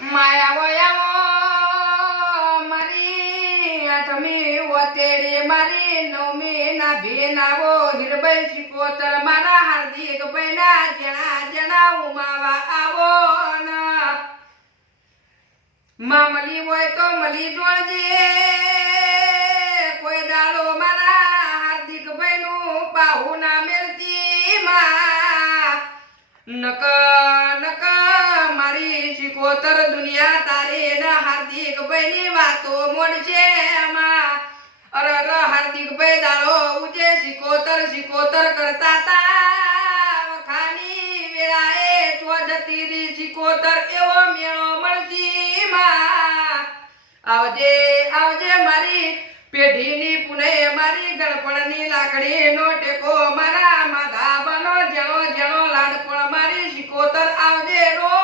માયા વયાવો મારી આઠમી ઓતેડી મારી નવમી ના ભેનાવો હિરબઈ શિકોતર મારા હાર્દિક ભાઈના જણા જણા ઉમાવા આવો માં મળી હોય તો મળી જોડજે કોઈ દાડો મારા હાર્દિક ભાઈનું પાહુ ના મેળતી માં નક નક મારી શિકોતર દુનિયા તારે ના હાર્દિક ભાઈની વાતો મોડશે માં અરર હાર્દિક ભાઈ દાડો ઉજે શિકોતર શિકોતર કરતા તા વખાની વેળાએ ચોજતી રી શિકોતર એવો મેળો મળતી માં આવજે આવજે મારી પેઢીની પુને મારી ગણપણની લાકડી નો ટેકો મારા માધા બનો જણો જણો લાડપણ મારી શિકોતર આવજે રો